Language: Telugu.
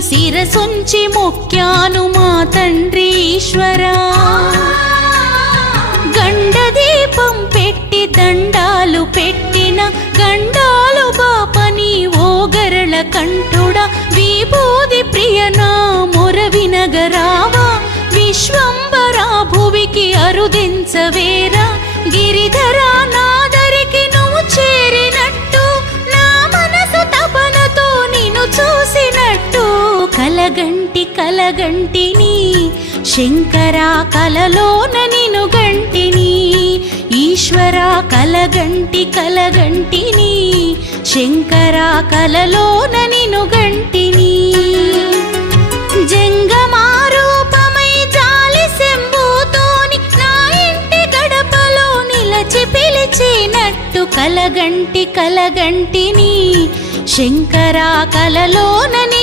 శిరసుంచి మొక్కాను మా తండ్రి ఈశ్వరా. గండదీపం పెట్టి దండాలు పెట్టిన గండాలు బాపని ఓ గరళ కంఠుడా. విభూది ప్రియనా మొర వినగరావా. విశ్వంబరా భువికి అరుదించవేరా. గిరిధరా నాదరికి నువ్వు చేరినట్టు నా మనసు తపనతో నిన్ను చూసినట్టు. కలగంటి కలగంటిని శంకరా కలలోన నిన్ను గంటిని. ఈశ్వరా కలగంటి కలగంటిని శంకరా కలలోన నిన్ను గంటిని. జంగమారూపమై జాలి శంభూతోని నా ఇంటి గడపలో నిలచి పిలిచినట్టు. కలగంటి కలగంటిని శంకరా కలలోన